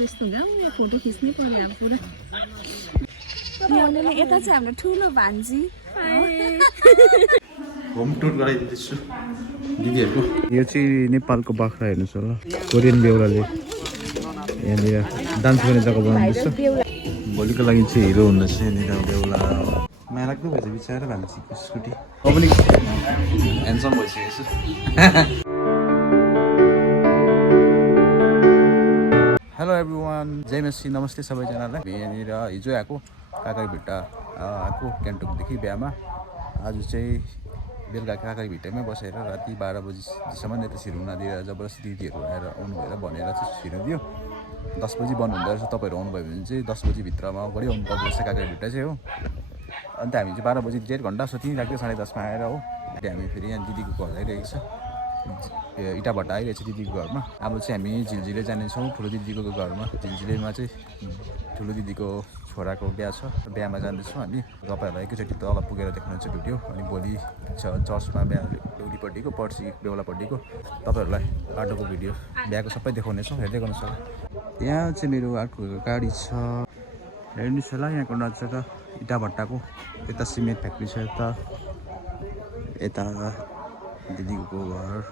त्यस्तो गाउँ फोटो खिच्नै पर्यो अब पुरा यता चाहिँ हाम्रो ठुलो भान्जी होम टुर गराइदिँदैछु दिदीहरूको। यो चाहिँ नेपालको बाख्रा हेर्नुहोस् होला कोरियन बेहुलाले यहाँनिर डान्स गर्ने जग्गा बनाउँदैछ। भोलिको लागि चाहिँ हिरो हुँदैछ यहाँनिर बेहुला। माया लाग्दो भएछ बिचरा भान्जीको स्कुटी। म पनि ह्यान्डसम भइसकेको छु। हेलो एभ्रिवान, जय मेसी, नमस्ते सबैजनालाई। यहाँनिर हिजो आएको काकाभिट्टा आएको गान्तोकदेखि बिहामा। आज चाहिँ बेलुका काकाभिट्टामै बसेर राति 12 बजीसम्म यता छिर्नु नदिएर जबरजस्ती दिदीहरू आएर आउनु भएर भनेर चाहिँ छिर्नु दियो। 10 बजी बन्द हुँदो रहेछ। तपाईँहरू आउनुभयो भने चाहिँ 10 बजीभित्रमा अगाडि आउनु पर्दो रहेछ काकाभिट्टा चाहिँ हो। अन्त हामी चाहिँ 12 बजी 1.5 घन्टा जस्तो त्यहीँ लाग्यो, 10:30मा आएर हो। हामी फेरि यहाँ दिदीको घर आइरहेको छ, इटाभट्टा आइरहेको छ दिदीको घरमा। अब चाहिँ हामी झिलझिले जानेछौँ ठुलो दिदीको घरमा। झिलझिलेमा चाहिँ ठुलो दिदीको छोराको बिहा छ, बिहामा जाँदैछौँ हामी। तपाईँहरूलाई एकैचोटि तल पुगेर देख्नुहुन्छ भिडियो। अनि भोलि चर्चमा बिहा एउटीपट्टिको, पर्सि बेहुलापट्टिको। तपाईँहरूलाई बाटोको भिडियो बिहाको सबै देखाउनेछौँ, हेर्दै गर्नुहोस् होला। यहाँ चाहिँ मेरो अर्को गाडी छ, हेर्नुहोस् होला यहाँको नजारा इटाभट्टाको। यता सिमेन्ट फ्याक्ट्री छ, यता दिदीको घर,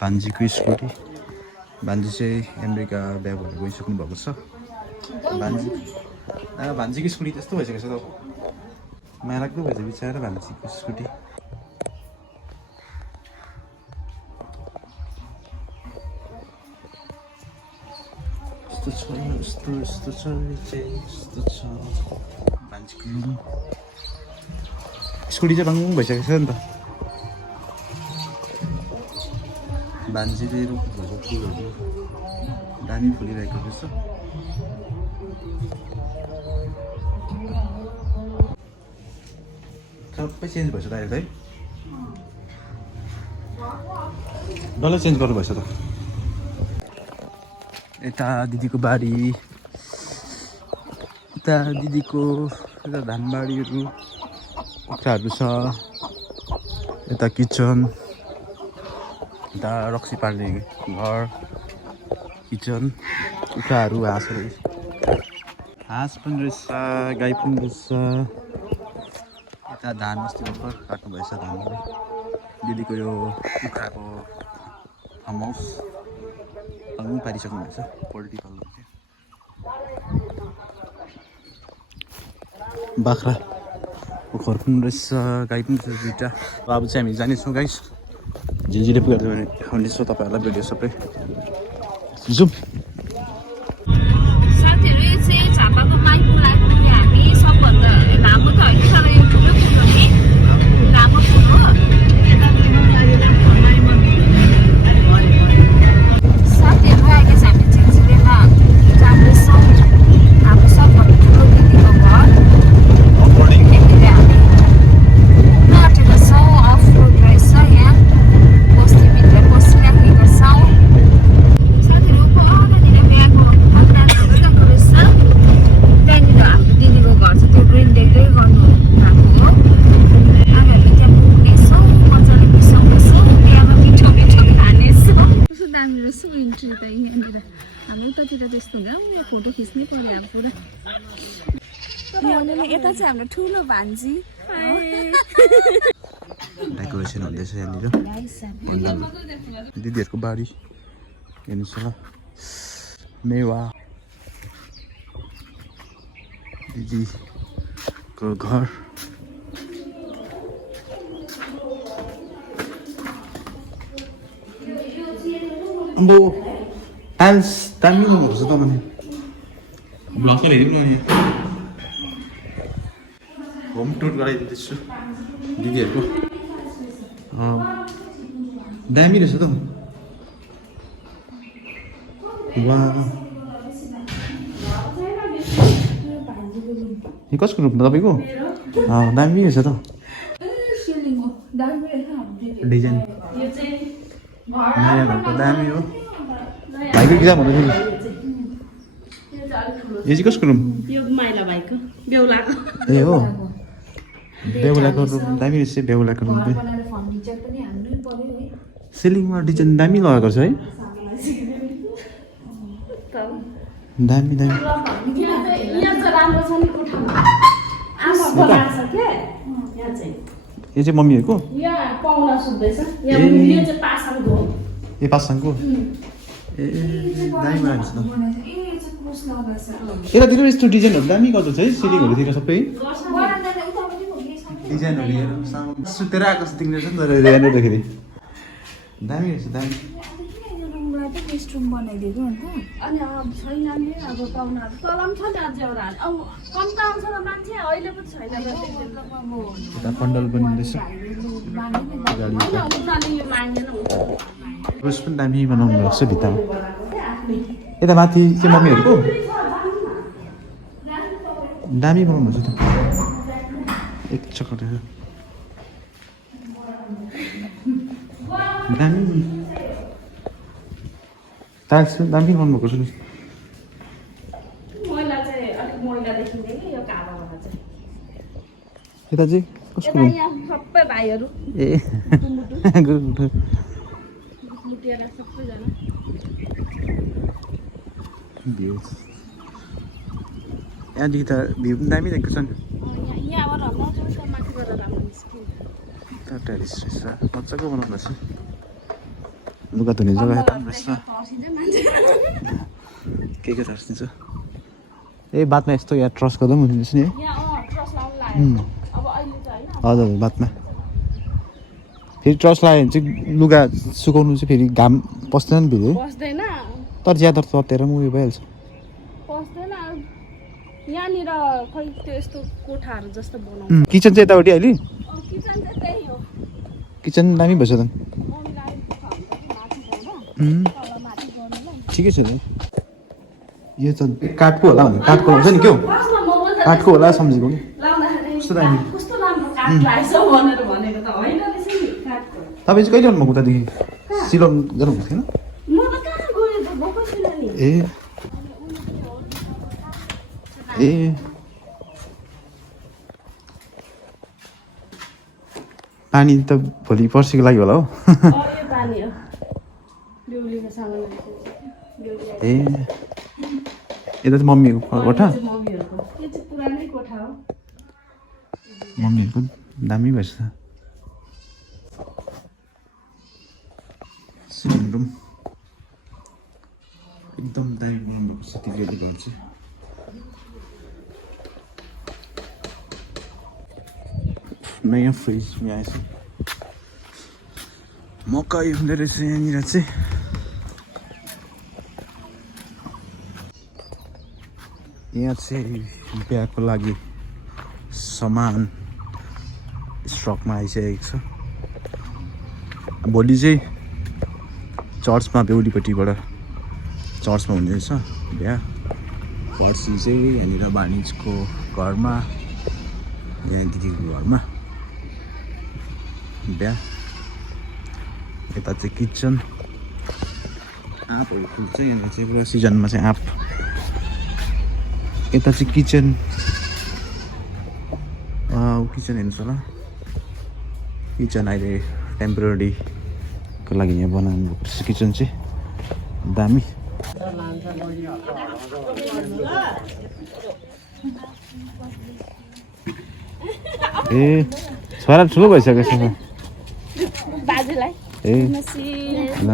भान्जीको स्कुटी। भान्जी चाहिँ अमेरिका बिहा भएर गइसक्नु भएको छ। भान्जीको स्कुटी त्यस्तो भइसकेको छ त, माया लाग्दो भएछ बिचरा भान्जीको स्कुटी। यस्तो छ भान्जीको स्कुटी चाहिँ बाङ भइसकेको छ नि त। भान्जीले रोप्नुभएको फुलहरू दामी फुलिरहेको रहेछ। सबै चेन्ज भएछ त अहिले है, डल्लै चेन्ज गर्नुभएछ त। यता दिदीको बारी, यता दिदीको यता धानबारीहरू कुखुराहरू छ। यता किचन, यता रक्सी पाल्ने घर, किचन, कुखुराहरू, हाँसहरू, हाँस पनि रहेछ, गाई पनि रहेछ। यता धान अस्ति भर्खर काट्नु भएछ धानहरू। दिदीको यो कुखुराको फार्म हाउस पनि पारिसक्नु भएछ, पोल्ट्री पाल्नु थियो। बाख्राको घर पनि रहेछ, गाई पनि छ 2टा। अब चाहिँ हामी जानेछौँ गाइस, झिलझिले पुगेर भने देखाउनेछु तपाईँहरूलाई भिडियो सबै। जुम साथीहरू चाहिँ झापाको माइपुङ लाग्दाखेरि हामी सबभन्दा लामो त होइन तर यो ठुलो पुल हो नि, लामो पुल हो। साथीहरू अहिले चाहिँ हामी झिलझिलेमा जाँदैछौँ, हाम्रो सबभन्दा ठुलो दिदीको घर। यहाँनिर हामी लटेको छौँ, अफ रोड रहेछ यहाँ, बस्तीभित्र बसिराखेको छौँ। साथीहरू को अगाडितिर बिहाको प्रोग्रामहरू गइरहेको रहेछ। त्यहाँनिर हाम्रो दिदीको घर छ, त्यो ग्रिन देख्दै गर्नु भएको हो। अब हामी त्यहाँ पुग्नेछौँ, मजाले बिसाउँदैछौँ, बिहामा मिठो मिठो खानेछौँ। कस्तो दामी रहेछ इन्ट्री त यहाँनिर। हाम्रो उतातिर त्यस्तो गाउँ फोटो खिच्नै पर्यो अब पुरा। यता चाहिँ हाम्रो ठुलो भान्जी डेकोरेसन हुँदैछ यहाँनिर। दिदीहरूको बारी हेर्नुहोस् होला, मेवा, दिदीको घर। अम्बो डान्स दामी गर्नुपर्छ तपाईँले, ब्लगमा हेर्नु नि। होम टुर गराइदिँदैछु दिदीहरूको। दामी रहेछ त। वाह, यो कसको रूप तपाईँको? दामी रहेछ त डिजाइन, नयाँ घरको दामी हो। भाइको किताब भन्नु थियो। यो चाहिँ कसको रुम? यो माइला भाइको बेहुलाको। ए हो, बेहुलाको रुम दामी रहेछ। बेहुलाको रुम पनि सिलिङमा डिजाइन दामी लगाएको छ है। दामी दामी यहाँ चाहिँ राम्रो छ नि कोठामा आमा बनाएको छ के यहाँ चाहिँ यो चाहिँ मम्मीहरूको यहाँ पाहुना सुत्दैछ यहाँ यो चाहिँ पासाङको हो ए पासाङको ए दामी बनाएको छ यतातिर यस्तो डिजाइनहरू दामी गर्दछ है सिलिङहरूतिर सबै डिजाइनहरू हेर्नु सुतेर आएको जस्तो देख्ने रहेछ नि त हेर्दाखेरि दामी रहेछ दामी रेस्टरुम बनाइदिएको अन्त अनि छैन नि अब पाहुनाहरू तल पनि छ नि अझै एउटा अब कम त आउँछ त मान्छे अहिले पनि छैन यता पन्डल बनिँदैछ होइन उनीहरूले यो मान्दैन उस पनि दामी बनाउनु भएको छ भित्तामा यता माथि चाहिँ मम्मीहरूको दामी बनाउनु भएको छ त एक चक्कर दामी टाइल्स दामी बनाउनु भएको छ नि मैला चाहिँ अलिक मैला देखिँदैन कि यो कालोबाट चाहिँ यता चाहिँ कसको यता यहाँ सबै भाइहरू ए लुटेर सबैजना भ्यू यहाँदेखि त भ्यू पनि दामी देखेको छ नि यहाँबाट मजाको माथिबाट राम्रो निस्किन्छ टेरिस रहेछ मजाको बनाउनु रहेछ लुगा धुने जग्गा यता पनि रहेछ के तर्सिन्छ ए बादमा यस्तो यहाँ ट्रस गर्दा पनि हुने रहेछ नि है यहाँ ट्रस लाउनु लाग्यो अब अहिले चाहिँ होइन हजुर बादमा फेरि ट्रस लगायो भने चाहिँ लुगा सुकाउनु चाहिँ फेरि घाम पस्दैन नि फेरि बस्दैन तर ज्यादा ततेर पनि उयो भइहाल्छ बस्दैन यहाँनिर खै त्यो यस्तो कोठाहरू जस्तो बनाउँछ किचन चाहिँ यतापट्टि अहिले किचन चाहिँ त्यही हो किचन दामी भएछ त मम्मीलाई माथि गर्नु तल माथि गर्नुलाई ठिकै छ त यो त काठको होला भने काठको हुन्छ नि क्या काठको होला सम्झेको कि कस्तो दामी कस्तो राम्रो काठ लाग्छ भनेर भनेको त होइन रहेछ नि काठको तपाईँ चाहिँ कहिले आउनुभएको उतादेखि सिलोन जानुभएको थिएन म त कहाँ गएँ त गएको छैन नि ए ए पानी त भोलि पर्सिको लागि होला हो यो पानी हो बेहुलीको सामान ए यता चाहिँ मम्मीहरूको कोठा मम्मीहरूको यो चाहिँ पुरानै कोठा हो मम्मीहरूको दामी भएछ त सिलिङ रुम एकदम दामी बनाउनु भएको छ तिनीहरूले घर चाहिँ नयाँ फ्रिज यहाँ आएछ मकै हुँदो रहेछ यहाँनिर चाहिँ यहाँ चाहिँ बिहाको लागि सामान स्टकमा आइसकेको छ भोलि चाहिँ चर्चमा बेहुलीपट्टिबाट चर्चमा हुने रहेछ बिहा पर्सि चाहिँ यहाँनिर वाणिजको घरमा यहाँ दिदीको घरमा बिहा यता चाहिँ किचन आँपहरू फुल्छ यहाँनिर चाहिँ पुरा सिजनमा चाहिँ आँप यता चाहिँ किचन किचन हेर्नुहोस् होला किचन अहिले टेम्पोरेरीको लागि यहाँ बनाउनु भएको छ किचन चाहिँ दामी ए छोरा ठुलो भइसकेको छ बाजेलाई ए ल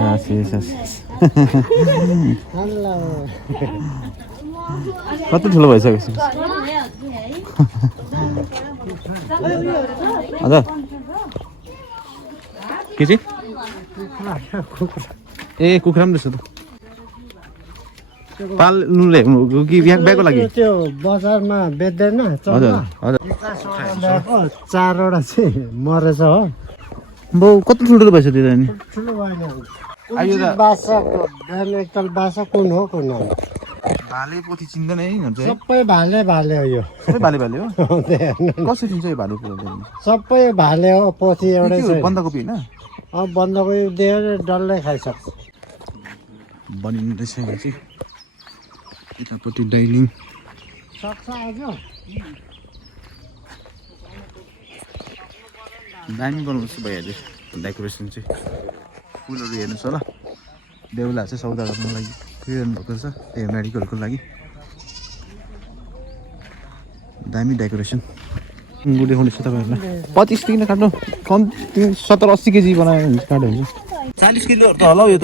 कति ठुलो भइसकेको छ हजुर के चाहिँ ए कुखुरा पनि रहेछ त पाल्नु ल्याउनु कि बिहाको लागि त्यो बजारमा बेच्दैन हजुर हजुर चारवटा चाहिँ मरेछ हो बाउ कति ठुल्ठुलो भइसक्यो त्यो नि ठुलो भएन आयो त बासाको बिहान एकताल बासा कुन हो कुन हो भाले पोथी चिन्दैन है भन्छ सबै भाले भाले हो यो सबै भाले भाले हो कसरी चिन्छ यो भाले पोथी सबै भाले हो पोथी एउटै छ बन्दाकोपी होइन अब बन्दको दिएर डल्लै खाइसक्छ बनिँदैछ यहाँ चाहिँ यतापट्टि डाइनिङ सक्छ आज दामी बनाउँछ भइहाल्यो डेकोरेसन चाहिँ फुलहरू हेर्नुहोस् होला बेहुला चाहिँ सौदा गर्नुको लागि हेर्नु भएको छ त्यो मेडिकलको लागि दामी डेकोरेसन देखाउने छ तपाईँहरूलाई 25 किलो काट्नु कम्ती 70-80 केजी बनायो हुन्छ काट्यो हुन्छ 40 किलोहरू त होला हौ यो त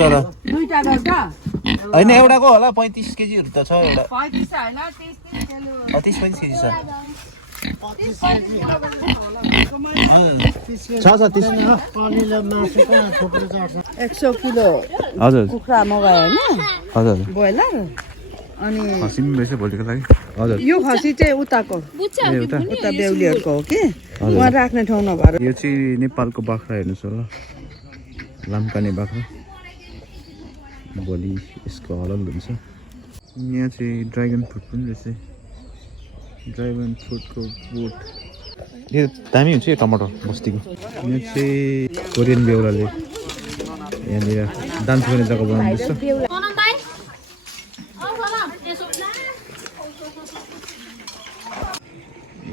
होइन एउटाको होला 35 केजीहरू त छ एउटा 30-35 केजी छ छ 30 पनिलो मासु कहाँ थुप्रो चढ्छ 100 किलो हजुर कुखुरा मगायो होइन हजुर ब्रोइलर अनि खसी पनि रहेछ भोलिको लागि हजुर यो खसी चाहिँ उताको ए उता उता बेहुलीहरूको हो कि उहाँ राख्ने ठाउँ नभएर यो चाहिँ नेपालको बाख्रा हेर्नुहोस् होला लाम्काने बाख्रा भोलि यसको हलल हुन्छ यहाँ चाहिँ ड्रागन फ्रुट पनि रहेछ ड्रागन फ्रुटको बोट यो दामी हुन्छ यो टमाटर बस्तीको यहाँ चाहिँ कोरियन बेहुलाले यहाँनिर डान्स गर्ने जग्गा बनाउँदैछ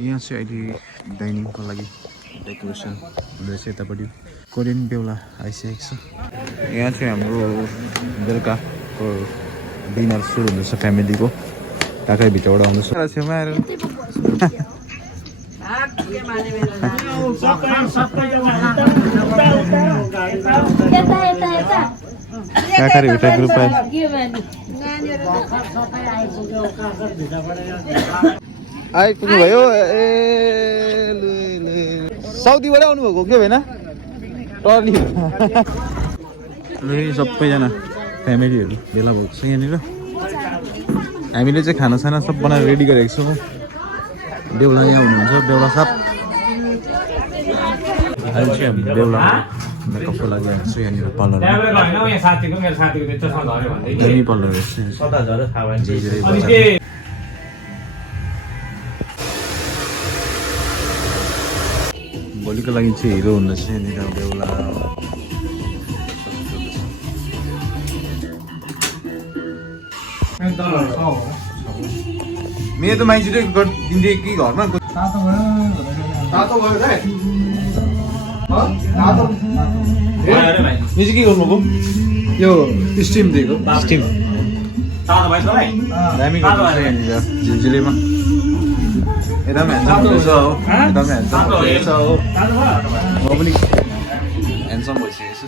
यहाँ चाहिँ अहिले डाइनिङको लागि डेकोरेसन हुँदैछ यतापट्टि कोरियन बेहुला आइसकेको छ यहाँ चाहिँ हाम्रो बेलुकाको डिनर सुरु हुँदैछ फ्यामिलीको काकै भित्रबाट आउँदैछ छेउमा आएर काकाले भित्र ग्रुप आयो आइपुग्नु भयो ए साउदीबाट आउनुभएको के भएन टर्नी सबैजना फ्यामिलीहरू भेला भएको छ यहाँनिर हामीले चाहिँ खानासाना सब बनाएर रेडी गरेको छौँ बेहुला यहाँ हुनुहुन्छ बेहुला साहब अहिले चाहिँ हामी बेहुला मेकअपको लागि आएको छु यहाँनिर पार्लर पार्लर भोलिको लागि चाहिँ हिरो हुँदैछ यहाँनिर बेहुला मेरो त मान्छे गरिदिन्छ कि घरमा यो चाहिँ के गर्नुभयो यो स्टिम दिएको स्टिम दामी गर्दैछ यहाँनिर झिलझिलेमा एकदम ह्यान्डसम हुँदैछ हो एकदम ह्यान्डसम हुँदैछ हो म पनि ह्यान्डसम भइसकेको छु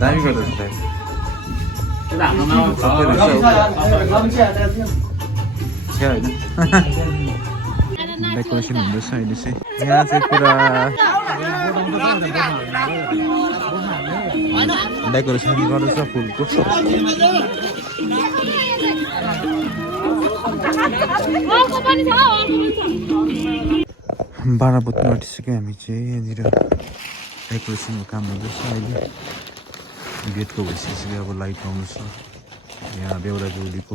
दामी गर्दैछ डेकोरेसन हुँदैछ अहिले चाहिँ यहाँ चाहिँ पुरा डेकोरेसन गर्दैछ फुलको बाह्र बज्नु आँटिसक्यो हामी चाहिँ यहाँनिर डेकोरेसनको काम हुँदैछ अहिले गेटको भइसक्यो अब लाइट आउनु छ यहाँ बेहुला बेहुलीको